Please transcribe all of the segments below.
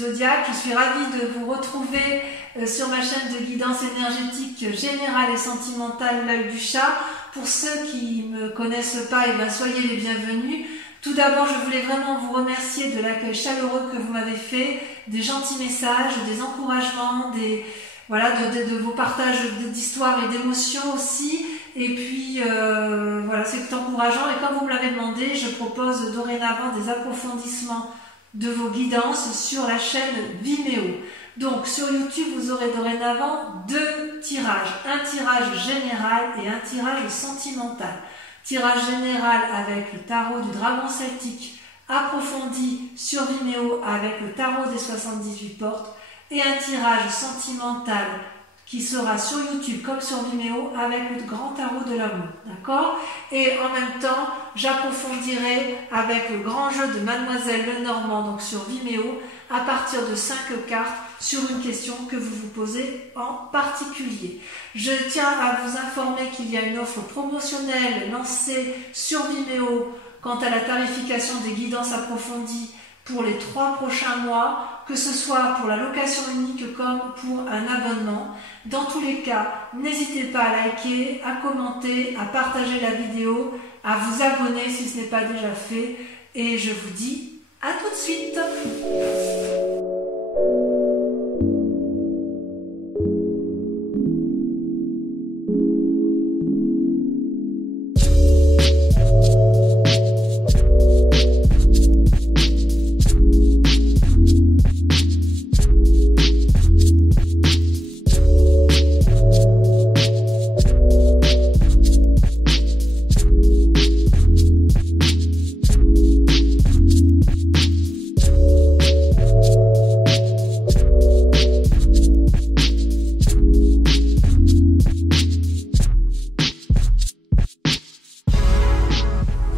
Zodiaque. Je suis ravie de vous retrouver sur ma chaîne de guidance énergétique générale et sentimentale, l'œil du chat. Pour ceux qui ne me connaissent pas, eh bien, soyez les bienvenus. Tout d'abord, je voulais vraiment vous remercier de l'accueil chaleureux que vous m'avez fait, des gentils messages, des encouragements, de vos partages d'histoires et d'émotions aussi. Et puis, voilà, c'est encourageant. Et comme vous me l'avez demandé, je propose dorénavant des approfondissements de vos guidances sur la chaîne Vimeo. Donc, sur YouTube, vous aurez dorénavant 2 tirages. Un tirage général et un tirage sentimental. Tirage général avec le tarot du dragon celtique approfondi sur Vimeo avec le tarot des 78 portes. Et un tirage sentimental qui sera sur YouTube comme sur Vimeo avec le grand tarot de l'amour, d'accord? Et en même temps, j'approfondirai avec le grand jeu de Mademoiselle Lenormand, donc sur Vimeo, à partir de 5 cartes sur une question que vous vous posez en particulier. Je tiens à vous informer qu'il y a une offre promotionnelle lancée sur Vimeo quant à la tarification des guidances approfondies pour les 3 prochains mois, que ce soit pour la location unique comme pour un abonnement. Dans tous les cas, n'hésitez pas à liker, à commenter, à partager la vidéo, à vous abonner si ce n'est pas déjà fait. Et je vous dis à tout de suite.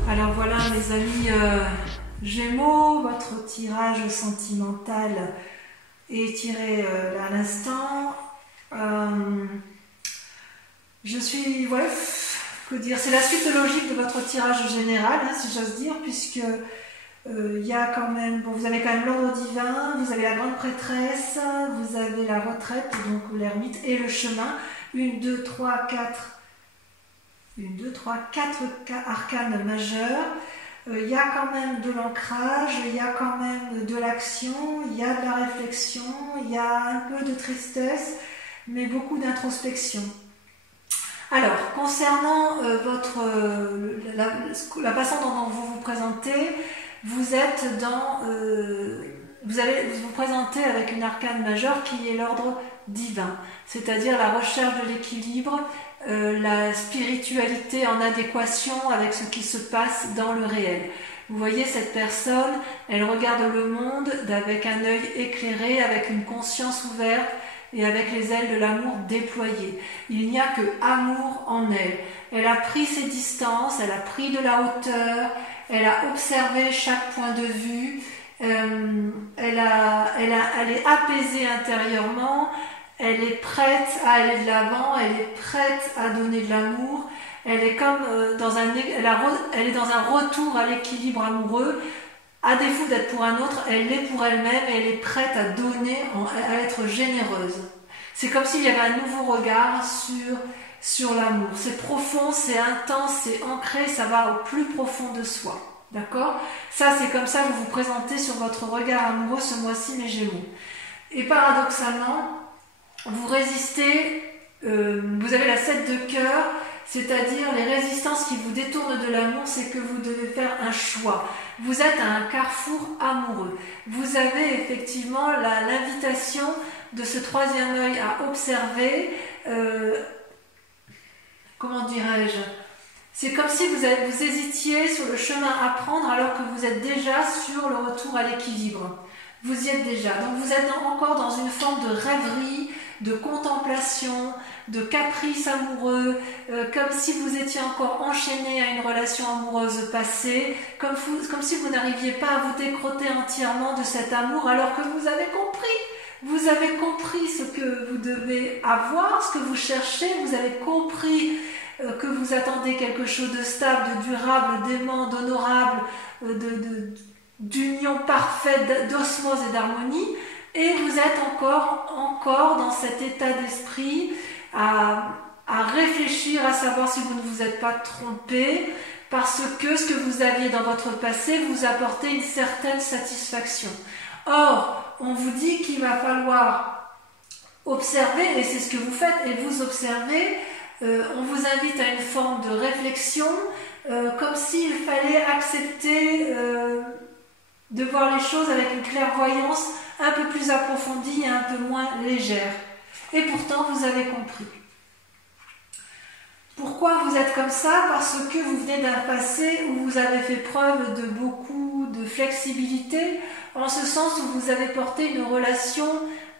Alors voilà mes amis Gémeaux, votre tirage sentimental est tiré à l'instant. Je suis, que dire, c'est la suite logique de votre tirage général, hein, si j'ose dire, puisque il y a quand même, bon, vous avez quand même l'ordre divin, vous avez la grande prêtresse, vous avez la retraite, donc l'ermite et le chemin. 1, 2, 3, 4 arcanes majeures. Il y a quand même de l'ancrage, il y a quand même de l'action, il y a de la réflexion, il y a un peu de tristesse, mais beaucoup d'introspection. Alors, concernant la façon dont vous vous présentez, vous êtes vous allez vous présenter avec une arcane majeure qui est l'ordre divin, c'est-à-dire la recherche de l'équilibre, la spiritualité en adéquation avec ce qui se passe dans le réel. Vous voyez cette personne, elle regarde le monde avec un œil éclairé, avec une conscience ouverte et avec les ailes de l'amour déployées. Il n'y a que amour en elle. Elle a pris ses distances, elle a pris de la hauteur, elle a observé chaque point de vue, elle est apaisée intérieurement. Elle est prête à aller de l'avant, elle est prête à donner de l'amour, elle est comme elle est dans un retour à l'équilibre amoureux. À défaut d'être pour un autre, elle l'est pour elle-même et elle est prête à donner, à être généreuse. C'est comme s'il y avait un nouveau regard sur l'amour. C'est profond, c'est intense, c'est ancré, ça va au plus profond de soi. D'accord? Ça, c'est comme ça que vous vous présentez sur votre regard amoureux ce mois-ci, mes Gémeaux. Et paradoxalement, vous résistez, vous avez la 7 de cœur, c'est-à-dire les résistances qui vous détournent de l'amour, c'est que vous devez faire un choix. Vous êtes à un carrefour amoureux. Vous avez effectivement l'invitation de ce troisième œil à observer, comment dirais-je, c'est comme si vous hésitiez sur le chemin à prendre alors que vous êtes déjà sur le retour à l'équilibre. Vous y êtes déjà. Donc vous êtes encore dans une forme de rêverie, de contemplation, de caprice amoureux, comme si vous étiez encore enchaîné à une relation amoureuse passée, comme si vous n'arriviez pas à vous décrotter entièrement de cet amour alors que vous avez compris ce que vous devez avoir, ce que vous cherchez, vous avez compris que vous attendez quelque chose de stable, de durable, d'aimant, d'honorable, d'union parfaite, d'osmose et d'harmonie. Et vous êtes encore dans cet état d'esprit à réfléchir, à savoir si vous ne vous êtes pas trompé, parce que ce que vous aviez dans votre passé vous apportait une certaine satisfaction. Or, on vous dit qu'il va falloir observer, et c'est ce que vous faites, et vous observez, on vous invite à une forme de réflexion, comme s'il fallait accepter de voir les choses avec une clairvoyance un peu plus approfondie et un peu moins légère. Et pourtant, vous avez compris. Pourquoi vous êtes comme ça? Parce que vous venez d'un passé où vous avez fait preuve de beaucoup de flexibilité, en ce sens où vous avez porté une relation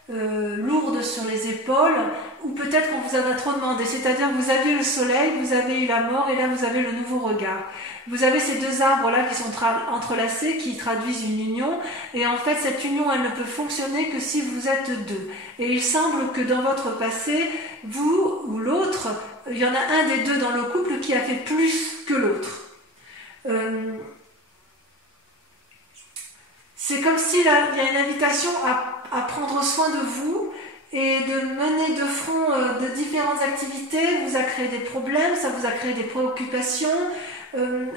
lourde sur les épaules, ou peut-être qu'on vous en a trop demandé, c'est-à-dire que vous aviez le soleil, vous avez eu la mort, et là vous avez le nouveau regard. Vous avez ces deux arbres-là qui sont entrelacés, qui traduisent une union, et en fait cette union, elle ne peut fonctionner que si vous êtes deux. Et il semble que dans votre passé, vous ou l'autre, il y en a un des deux dans le couple qui a fait plus que l'autre. C'est comme s'il y a une invitation à prendre soin de vous et de mener de front de différentes activités. Vous a créé des problèmes, ça vous a créé des préoccupations,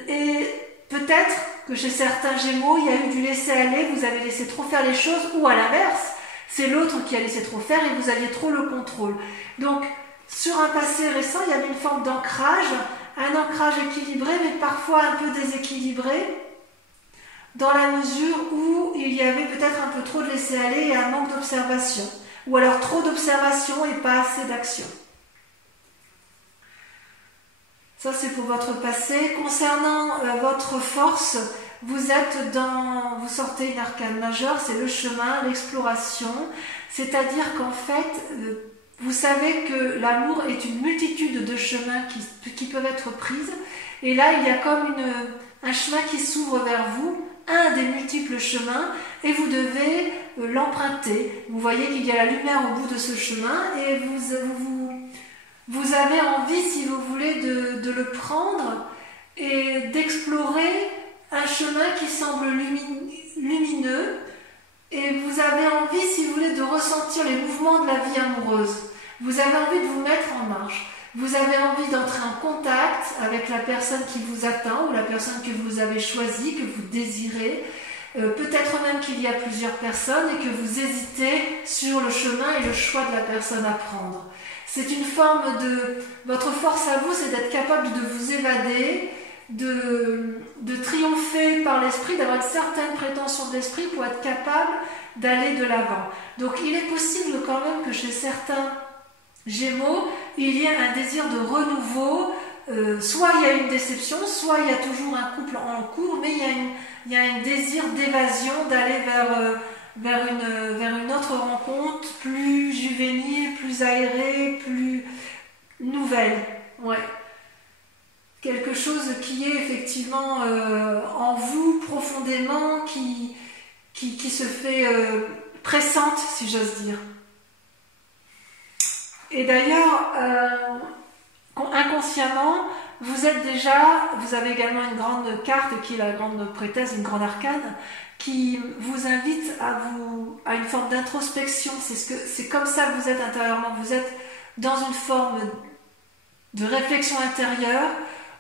et peut-être que chez certains Gémeaux, il y a eu du laisser-aller, vous avez laissé trop faire les choses, ou à l'inverse, c'est l'autre qui a laissé trop faire et vous aviez trop le contrôle. Donc, sur un passé récent, il y avait une forme d'ancrage, un ancrage équilibré, mais parfois un peu déséquilibré, dans la mesure où il y avait peut-être un peu trop de laisser-aller et un manque d'observation, ou alors trop d'observation et pas assez d'action. Ça, c'est pour votre passé. Concernant votre force, vous sortez une arcane majeure, c'est le chemin, l'exploration, c'est-à-dire qu'en fait, vous savez que l'amour est une multitude de chemins qui peuvent être prises, et là, il y a comme un chemin qui s'ouvre vers vous, un des multiples chemins, et vous devez l'emprunter. Vous voyez qu'il y a la lumière au bout de ce chemin, et vous avez envie, si vous voulez, de le prendre et d'explorer un chemin qui semble lumineux, et vous avez envie, si vous voulez, de ressentir les mouvements de la vie amoureuse. Vous avez envie de vous mettre en marche. Vous avez envie d'entrer en contact avec la personne qui vous attend, ou la personne que vous avez choisie, que vous désirez. Peut-être même qu'il y a plusieurs personnes et que vous hésitez sur le chemin et le choix de la personne à prendre. C'est une forme de... Votre force à vous, c'est d'être capable de vous évader, de triompher par l'esprit, d'avoir une certaine prétention de l'esprit pour être capable d'aller de l'avant. Donc il est possible quand même que chez certains Gémeaux, il y ait un désir de renouveau, soit il y a une déception, soit il y a toujours un couple en cours, mais il y a un désir d'évasion, d'aller vers une autre rencontre, plus juvénile, plus aérée, plus nouvelle. Ouais. Quelque chose qui est effectivement en vous profondément, qui se fait pressante, si j'ose dire. Et d'ailleurs, inconsciemment, vous avez également une grande carte qui est la grande prêtresse, une grande arcane, qui vous invite à une forme d'introspection. C'est comme ça que vous êtes intérieurement. Vous êtes dans une forme de réflexion intérieure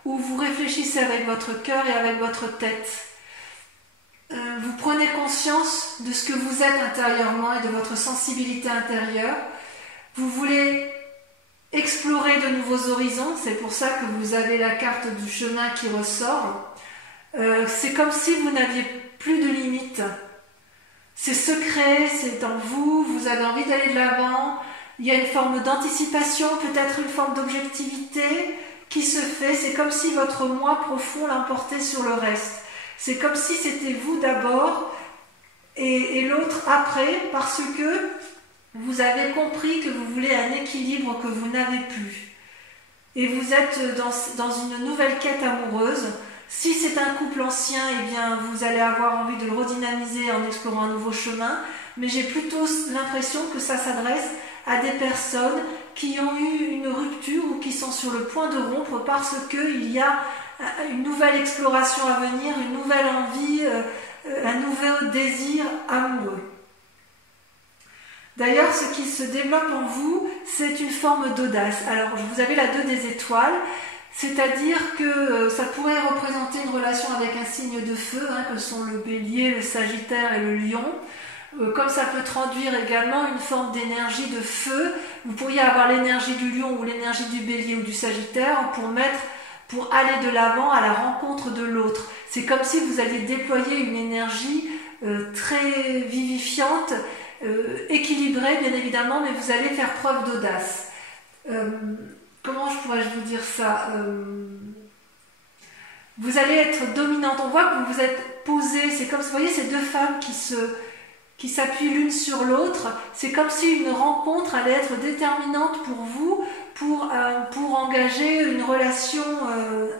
où vous réfléchissez avec votre cœur et avec votre tête. Vous prenez conscience de ce que vous êtes intérieurement et de votre sensibilité intérieure. Vous voulez explorer de nouveaux horizons, c'est pour ça que vous avez la carte du chemin qui ressort. C'est comme si vous n'aviez plus de limites. C'est secret, c'est en vous, vous avez envie d'aller de l'avant. Il y a une forme d'anticipation, peut-être une forme d'objectivité qui se fait. C'est comme si votre moi profond l'emportait sur le reste. C'est comme si c'était vous d'abord et l'autre après, parce que vous avez compris que vous voulez un équilibre que vous n'avez plus. Et vous êtes dans une nouvelle quête amoureuse. Si c'est un couple ancien, eh bien, vous allez avoir envie de le redynamiser en explorant un nouveau chemin. Mais j'ai plutôt l'impression que ça s'adresse à des personnes qui ont eu une rupture ou qui sont sur le point de rompre parce qu'il y a une nouvelle exploration à venir, une nouvelle envie, un nouveau désir amoureux. D'ailleurs, ce qui se développe en vous, c'est une forme d'audace. Alors, vous avez la 2 des étoiles, c'est-à-dire que ça pourrait représenter une relation avec un signe de feu, que sont le bélier, le sagittaire et le lion. Comme ça peut traduire également une forme d'énergie de feu, vous pourriez avoir l'énergie du lion ou l'énergie du bélier ou du sagittaire pour aller de l'avant à la rencontre de l'autre. C'est comme si vous alliez déployer une énergie très vivifiante, équilibrée bien évidemment, mais vous allez faire preuve d'audace. Comment pourrais-je vous dire ça? Vous allez être dominante. On voit que vous êtes posée. C'est comme, vous voyez, ces 2 femmes qui s'appuient l'une sur l'autre. C'est comme si une rencontre allait être déterminante pour vous, pour engager une relation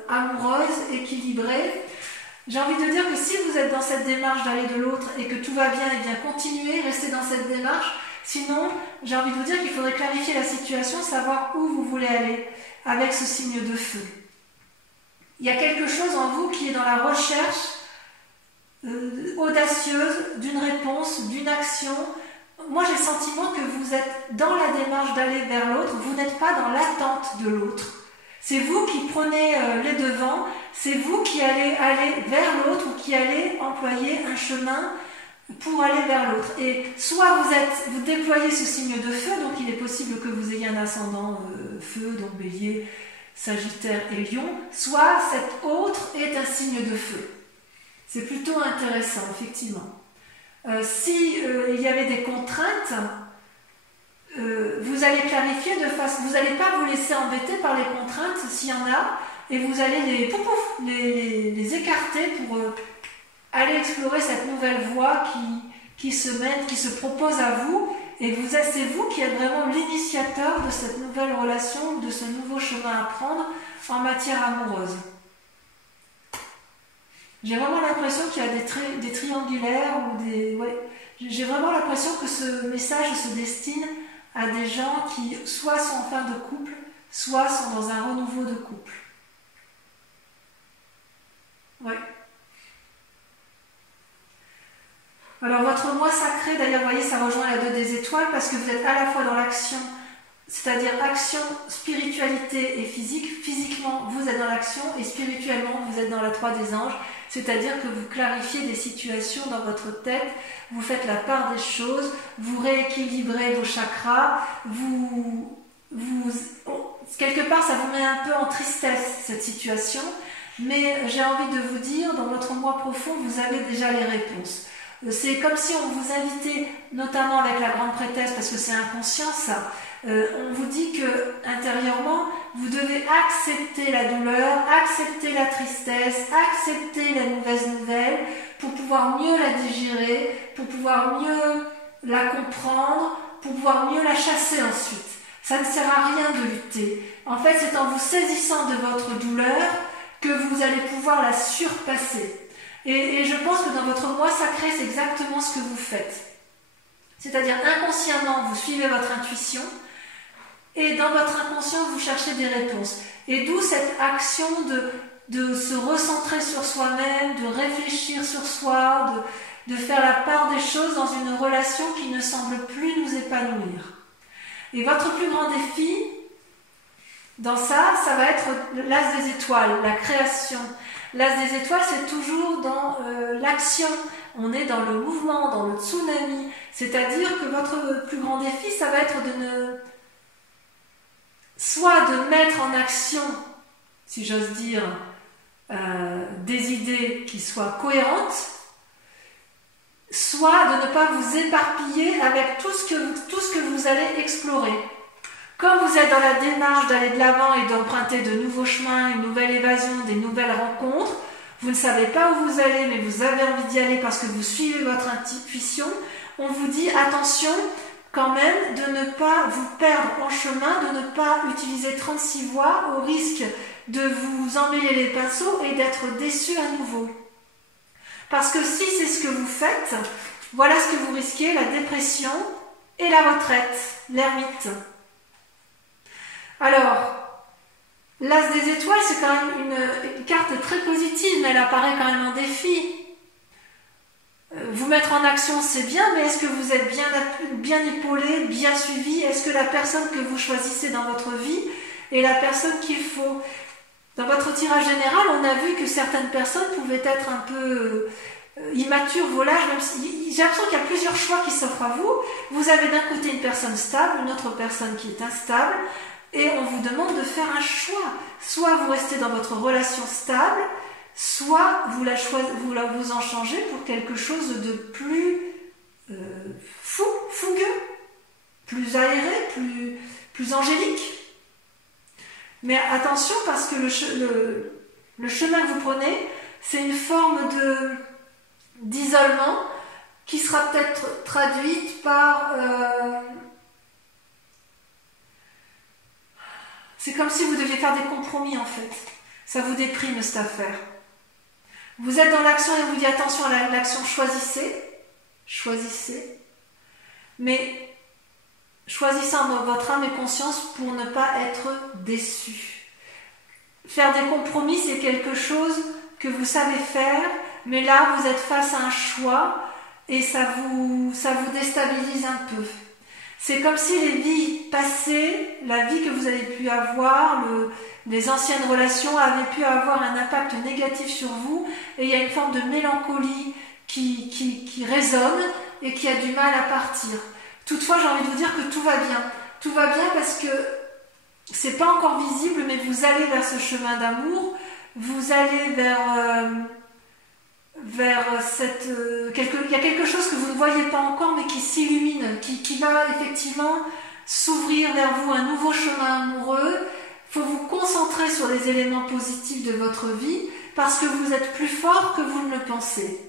amoureuse, équilibrée. J'ai envie de dire que si vous êtes dans cette démarche d'aller de l'autre et que tout va bien, eh bien continuez, restez dans cette démarche. Sinon, j'ai envie de vous dire qu'il faudrait clarifier la situation, savoir où vous voulez aller avec ce signe de feu. Il y a quelque chose en vous qui est dans la recherche audacieuse d'une réponse, d'une action. Moi, j'ai le sentiment que vous êtes dans la démarche d'aller vers l'autre, vous n'êtes pas dans l'attente de l'autre. C'est vous qui prenez les devants, c'est vous qui allez aller vers l'autre ou qui allez employer un chemin pour aller vers l'autre. Et soit vous déployez ce signe de feu, donc il est possible que vous ayez un ascendant feu, donc bélier, sagittaire et lion, soit cet autre est un signe de feu. C'est plutôt intéressant, effectivement. Si il y avait des contraintes, vous allez clarifier de façon... Vous n'allez pas vous laisser embêter par les contraintes, s'il y en a, et vous allez les écarter pour aller explorer cette nouvelle voie qui se mène, qui se propose à vous, et c'est vous qui êtes vraiment l'initiateur de cette nouvelle relation, de ce nouveau chemin à prendre en matière amoureuse. J'ai vraiment l'impression qu'il y a des triangulaires ou des... Ouais, j'ai vraiment l'impression que ce message se destine à des gens qui soit sont en fin de couple, soit sont dans un renouveau de couple. Ouais. Alors votre moi sacré, d'ailleurs, vous voyez, ça rejoint la 2 des étoiles parce que vous êtes à la fois dans l'action, c'est-à-dire action, spiritualité et physique. Physiquement, vous êtes dans l'action et spirituellement, vous êtes dans la 3 des anges. C'est-à-dire que vous clarifiez des situations dans votre tête, vous faites la part des choses, vous rééquilibrez vos chakras, quelque part ça vous met un peu en tristesse cette situation, mais j'ai envie de vous dire, dans votre moi profond, vous avez déjà les réponses. C'est comme si on vous invitait, notamment avec la grande prêtresse, parce que c'est inconscient ça, on vous dit que intérieurement, vous devez accepter la douleur, accepter la tristesse, accepter la mauvaise nouvelle pour pouvoir mieux la digérer, pour pouvoir mieux la comprendre, pour pouvoir mieux la chasser ensuite. Ça ne sert à rien de lutter. En fait, c'est en vous saisissant de votre douleur que vous allez pouvoir la surpasser. Et je pense que dans votre moi sacré, c'est exactement ce que vous faites. C'est-à-dire inconsciemment, vous suivez votre intuition, et dans votre inconscient, vous cherchez des réponses. Et d'où cette action de se recentrer sur soi-même, de réfléchir sur soi, de faire la part des choses dans une relation qui ne semble plus nous épanouir. Et votre plus grand défi, dans ça va être l'as des étoiles, la création. L'as des étoiles, c'est toujours dans l'action. On est dans le mouvement, dans le tsunami. C'est-à-dire que votre plus grand défi, ça va être soit de mettre en action, si j'ose dire, des idées qui soient cohérentes, soit de ne pas vous éparpiller avec tout ce que vous allez explorer. Comme vous êtes dans la démarche d'aller de l'avant et d'emprunter de nouveaux chemins, une nouvelle évasion, des nouvelles rencontres, vous ne savez pas où vous allez, mais vous avez envie d'y aller parce que vous suivez votre intuition, on vous dit attention quand même de ne pas vous perdre en chemin, de ne pas utiliser 36 voies au risque de vous emmêler les pinceaux et d'être déçu à nouveau. Parce que si c'est ce que vous faites, voilà ce que vous risquez, la dépression et la retraite, l'ermite. Alors, l'as des étoiles, c'est quand même une carte très positive, mais elle apparaît quand même en défi. Vous mettre en action, c'est bien, mais est-ce que vous êtes bien épaulé, bien suivi? Est-ce que la personne que vous choisissez dans votre vie est la personne qu'il faut? Dans votre tirage général, on a vu que certaines personnes pouvaient être un peu immatures, volages, même si j'ai l'impression qu'il y a plusieurs choix qui s'offrent à vous. Vous avez d'un côté une personne stable, une autre personne qui est instable, et on vous demande de faire un choix. Soit vous restez dans votre relation stable, soit vous en changez pour quelque chose de plus fougueux, plus aéré, plus angélique. Mais attention, parce que le chemin que vous prenez, c'est une forme d'isolement qui sera peut-être traduite par... c'est comme si vous deviez faire des compromis en fait. Ça vous déprime cette affaire. Vous êtes dans l'action et on vous dit attention à l'action, choisissez, mais choisissez en votre âme et conscience pour ne pas être déçu. Faire des compromis, c'est quelque chose que vous savez faire, mais là, vous êtes face à un choix et ça vous déstabilise un peu. C'est comme si les vies passées, la vie que vous avez pu avoir, les anciennes relations avaient pu avoir un impact négatif sur vous, et il y a une forme de mélancolie qui résonne et qui a du mal à partir. Toutefois, j'ai envie de vous dire que tout va bien. Tout va bien parce que c'est pas encore visible, mais vous allez vers ce chemin d'amour, vous allez vers cette... il y a quelque chose que vous ne voyez pas encore, mais qui s'illumine, qui va effectivement s'ouvrir vers vous, un nouveau chemin amoureux. Il faut vous concentrer sur les éléments positifs de votre vie, parce que vous êtes plus fort que vous ne le pensez.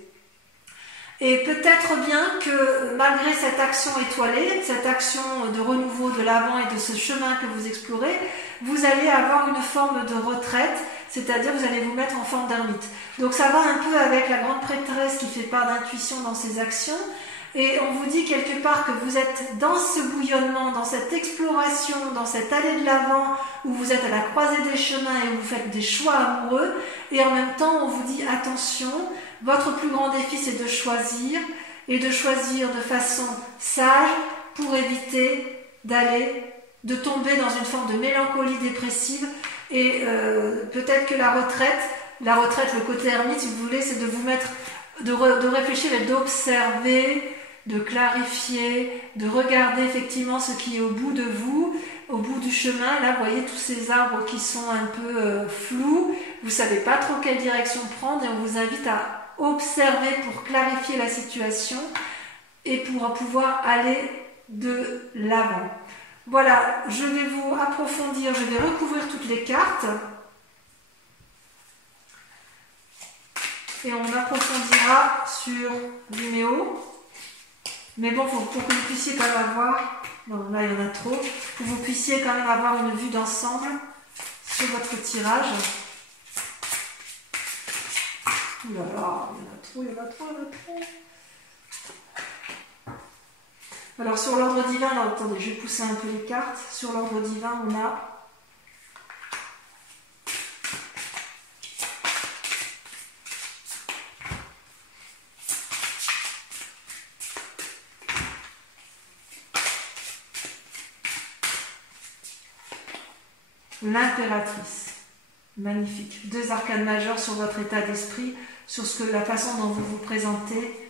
Et peut-être bien que malgré cette action étoilée, cette action de renouveau de l'avant et de ce chemin que vous explorez, vous allez avoir une forme de retraite, c'est-à-dire vous allez vous mettre en forme d'ermite. Donc ça va un peu avec la grande prêtresse qui fait part d'intuition dans ses actions, et on vous dit quelque part que vous êtes dans ce bouillonnement, dans cette exploration, dans cette allée de l'avant, où vous êtes à la croisée des chemins et où vous faites des choix amoureux, et en même temps on vous dit attention, votre plus grand défi c'est de choisir, et de choisir de façon sage pour éviter de tomber dans une forme de mélancolie dépressive, et peut-être que la retraite, le côté ermite si vous voulez, c'est de vous mettre, de réfléchir et d'observer, de clarifier, de regarder effectivement ce qui est au bout de vous, au bout du chemin. Là, vous voyez tous ces arbres qui sont un peu flous, vous ne savez pas trop quelle direction prendre, et on vous invite à observer pour clarifier la situation et pour pouvoir aller de l'avant. Voilà, je vais vous approfondir, je vais recouvrir toutes les cartes et on approfondira sur Vimeo. Mais bon, pour que vous puissiez quand même avoir, non là il y en a trop, pour que vous puissiez quand même avoir une vue d'ensemble sur votre tirage. Ouh là là, il y en a trop. Alors sur l'ordre divin, là, attendez, je vais pousser un peu les cartes. Sur l'ordre divin, on a l'impératrice. Magnifique. 2 arcanes majeures sur votre état d'esprit, sur la façon dont vous vous présentez.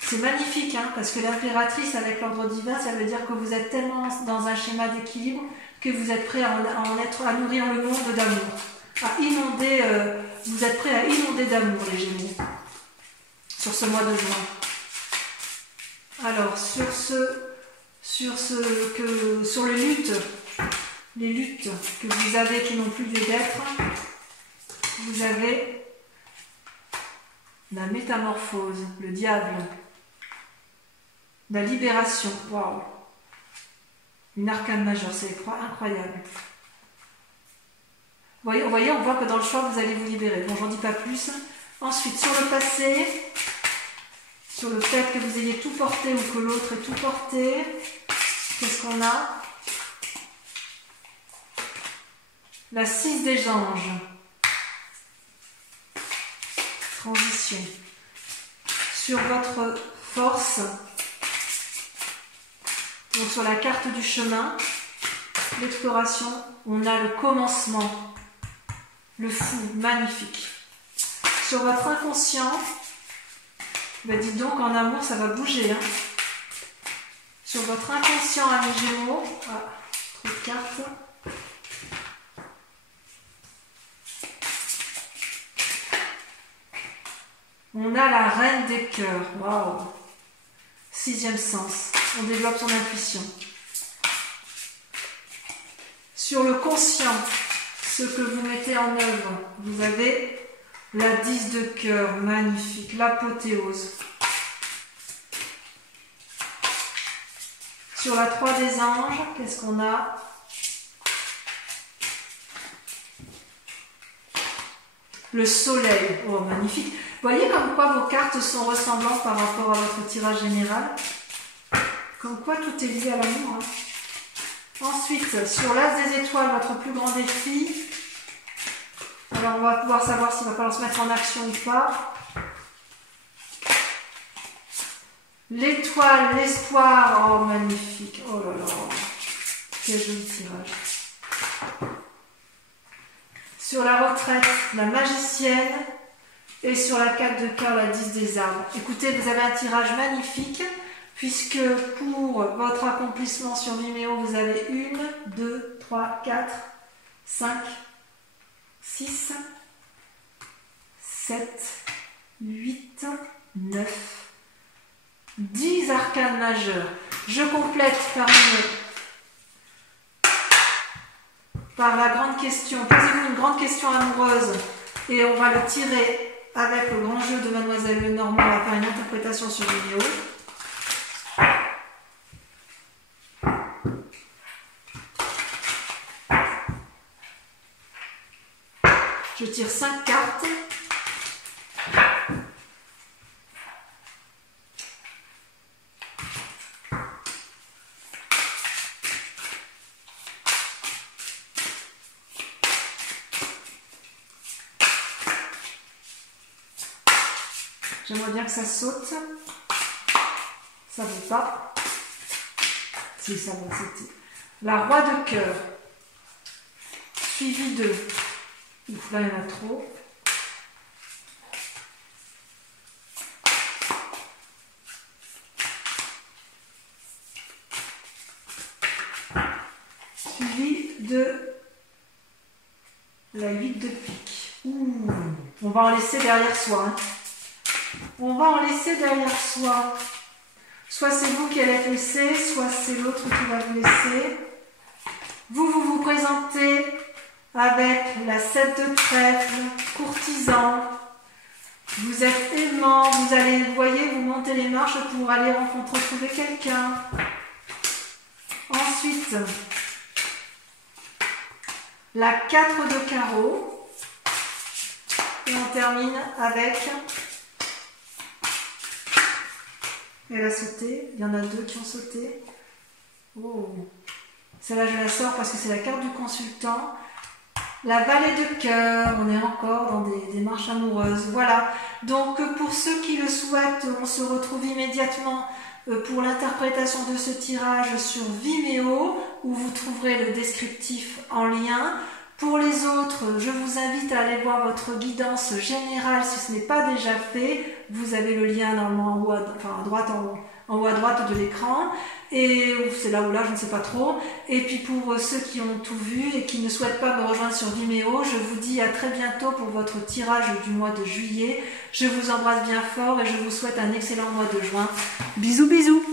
C'est magnifique, hein, parce que l'impératrice avec l'ordre divin, ça veut dire que vous êtes tellement dans un schéma d'équilibre que vous êtes prêt à nourrir le monde d'amour. Vous êtes prêt à inonder d'amour, les Gémeaux, sur ce mois de juin. Alors, sur les luttes que vous avez qui n'ont plus lieu d'être, vous avez la métamorphose, le diable, la libération, waouh, une arcane majeure, c'est incroyable. Vous voyez, on voit que dans le choix, vous allez vous libérer. Bon, j'en dis pas plus. Ensuite, sur le passé, sur le fait que vous ayez tout porté ou que l'autre ait tout porté, qu'est-ce qu'on a? La 6 des anges. Transition. sur votre force. Donc sur la carte du chemin, l'exploration, on a le commencement, le fou, magnifique. Sur votre inconscient, ben dites donc en amour ça va bouger. Hein. Sur votre inconscient ami Gémeaux, ah, trop de cartes. On a la reine des cœurs, waouh. Sixième sens, on développe son intuition. Sur le conscient, ce que vous mettez en œuvre, vous avez la 10 de cœur, magnifique, l'apothéose. Sur la 3 des anges, qu'est-ce qu'on a? Le soleil, oh magnifique. Vous voyez comme quoi vos cartes sont ressemblantes par rapport à votre tirage général? Comme quoi tout est lié à l'amour. Hein. Ensuite, sur l'as des étoiles, votre plus grand défi. Alors on va pouvoir savoir s'il va falloir se mettre en action ou pas. L'étoile, l'espoir, oh magnifique, oh là là, quel joli tirage. Sur la retraite, la magicienne, et sur la 4 de cœur, la 10 des arbres. Écoutez, vous avez un tirage magnifique, puisque pour votre accomplissement sur Vimeo, vous avez 1, 2, 3, 4, 5, 6, 7, 8, 9, 10 arcanes majeurs. Je complète par la grande question. Posez-vous une grande question amoureuse et on va le tirer avec le grand jeu de Mademoiselle Lenormand. On va faire une interprétation sur vidéo. Je tire 5 cartes. J'aimerais bien que ça saute. Ça ne veut pas. Si, ça va sauter. La roi de cœur. Suivi de... Ouf, là, il y en a trop. Suivi de la 8 de pique. Ouh. On va en laisser derrière soi. Hein. On va en laisser derrière soi. Soit c'est vous qui allez être laissé, soit c'est l'autre qui va vous laisser. Vous présentez avec la 7 de trèfle, courtisan. Vous êtes aimant, vous allez, vous voyez, vous montez les marches pour aller retrouver quelqu'un. Ensuite, la 4 de carreau. Et on termine avec... Elle a sauté, il y en a 2 qui ont sauté. Oh. Celle-là, je la sors parce que c'est la carte du consultant. La vallée de cœur, on est encore dans des marches amoureuses. Voilà, donc pour ceux qui le souhaitent, on se retrouve immédiatement pour l'interprétation de ce tirage sur Vimeo, où vous trouverez le descriptif en lien. Pour les autres, je vous invite à aller voir votre guidance générale si ce n'est pas déjà fait. Vous avez le lien normalement en haut à droite de l'écran. Et c'est là ou là, je ne sais pas trop. Et puis pour ceux qui ont tout vu et qui ne souhaitent pas me rejoindre sur Vimeo, je vous dis à très bientôt pour votre tirage du mois de juillet. Je vous embrasse bien fort et je vous souhaite un excellent mois de juin. Bisous bisous.